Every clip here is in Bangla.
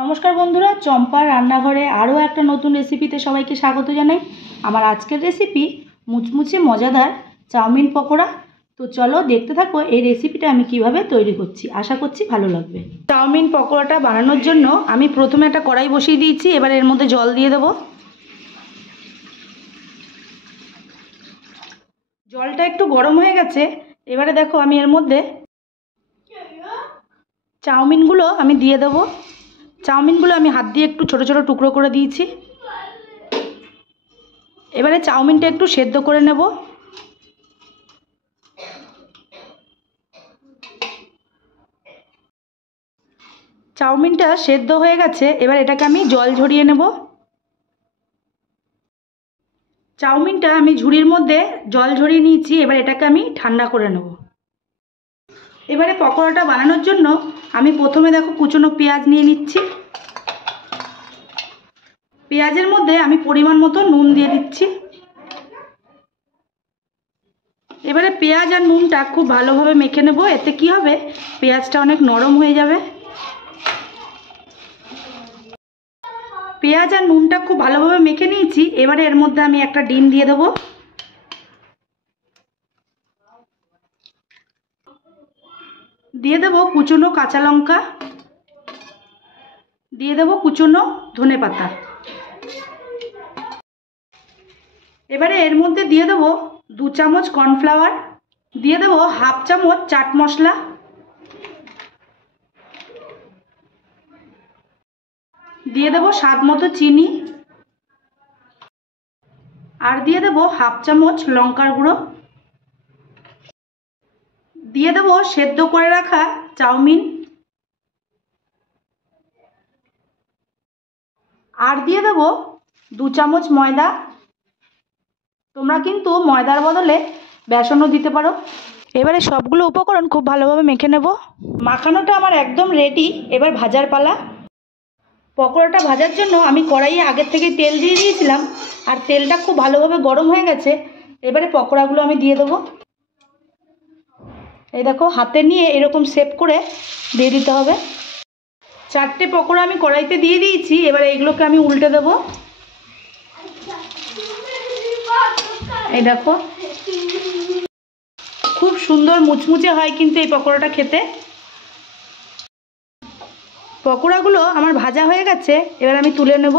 नमस्कार बंधुरा चम्पार रान्नाघरे आरो एक नतून रेसिपिते सबाइके स्वागत जानाई। आमार आजकेर रेसिपि मुचमुचे मजादार चाउमिन पकोड़ा। तो चलो देखते थाको এই রেসিপিটা আমি কিভাবে তৈরি করছি। আশা করছি ভালো লাগবে। চাউমিন পকোড়াটা বানানোর জন্য আমি প্রথমে একটা কড়াই বসিয়ে দিয়েছি। এবার এর মধ্যে জল দিয়ে দেব। জলটা একটু গরম হয়ে গেছে। এবারে দেখো আমি এর মধ্যে চাউমিনগুলো আমি দিয়ে দেব। চাউমিনগুলো আমি হাত দিয়ে একটু ছোট ছোট টুকরো করে দিয়েছি। এবারে চাউমিনটা একটু সেদ্ধ করে নেব। চাউমিনটা সেদ্ধ হয়ে গেছে। এবার এটাকে আমি জল ঝরিয়ে নেব। চাউমিনটা আমি ঝুড়ির মধ্যে জল ঝরিয়ে নিয়েছি। এবার এটাকে আমি ঠান্ডা করে নেব। এবারে পকোড়াটা বানানোর জন্য আমি প্রথমে দেখো কুচনো পেঁয়াজ নিয়ে নিচ্ছি। পেঁয়াজের মধ্যে আমি পরিমাণ মতো নুন দিয়ে দিচ্ছি। এবারে পেঁয়াজ আর নুনটা খুব ভালোভাবে মেখে নেব। এতে কি হবে, পেঁয়াজটা অনেক নরম হয়ে যাবে। পেঁয়াজ আর নুনটা খুব ভালোভাবে মেখে নিয়েছি। এবারে এর মধ্যে আমি একটা ডিম দিয়ে দেব। দিয়ে দেব কুচনো কাঁচা লঙ্কা, দিয়ে দেব কুচনো ধনেপাতা। এবারে এর মধ্যে দিয়ে দেব 2 চামচ কর্নফ্লাওয়ার, দিয়ে দেব হাফ চামচ চাট মশলা, দিয়ে দেব স্বাদ মতো চিনি, আর দিয়ে দেব হাফ চামচ লঙ্কার গুঁড়ো, দিয়ে দেব সেদ্ধ করে রাখা চাউমিন, আর দিয়ে দেব 2 চামচ ময়দা। তোমরা কিন্তু ময়দার বদলে বেসনও দিতে পারো। এবারে সবগুলো উপকরণ খুব ভালোভাবে মেখে নেব। মাখানোটা আমার একদম রেডি। এবার ভাজার পালা। পকোড়াটা ভাজার জন্য আমি কড়াইয়ে আগের থেকে তেল দিয়ে দিয়েছিলাম, আর তেলটা খুব ভালোভাবে গরম হয়ে গেছে। এবারে পকোড়াগুলো আমি দিয়ে দেবো। এই দেখো হাতে নিয়ে এরকম শেপ করে দিয়ে দিতে হবে। 4টে পকোড়া আমি কড়াইতে দিয়ে দিয়েছি। এবারে এগুলোকে আমি উল্টে দেব। এই দেখো খুব সুন্দর মুচমুচে হয় কিন্তু এই পকোড়াটা খেতে। পকোড়াগুলো আমার ভাজা হয়ে গেছে। এবার আমি তুলে নেব।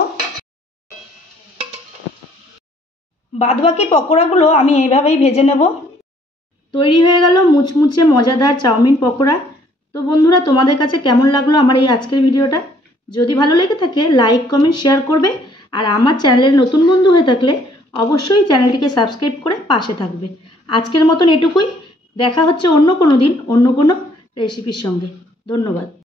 বাদবাকি পকোড়াগুলো আমি এইভাবেই ভেজে নেব। তৈরি হয়ে গেল মুচমুচে মজাদার চাউমিন পকোড়া। তো বন্ধুরা, তোমাদের কাছে কেমন লাগলো আমার এই আজকের ভিডিওটা? যদি ভালো লেগে থাকে লাইক কমেন্ট শেয়ার করবে। আর আমার চ্যানেলের নতুন বন্ধু হয়ে থাকলে অবশ্যই চ্যানেলটিকে সাবস্ক্রাইব করে পাশে থাকবে। আজকের মতন এটুকুই। দেখা হচ্ছে অন্য কোনো দিন অন্য কোনো রেসিপির সঙ্গে। ধন্যবাদ।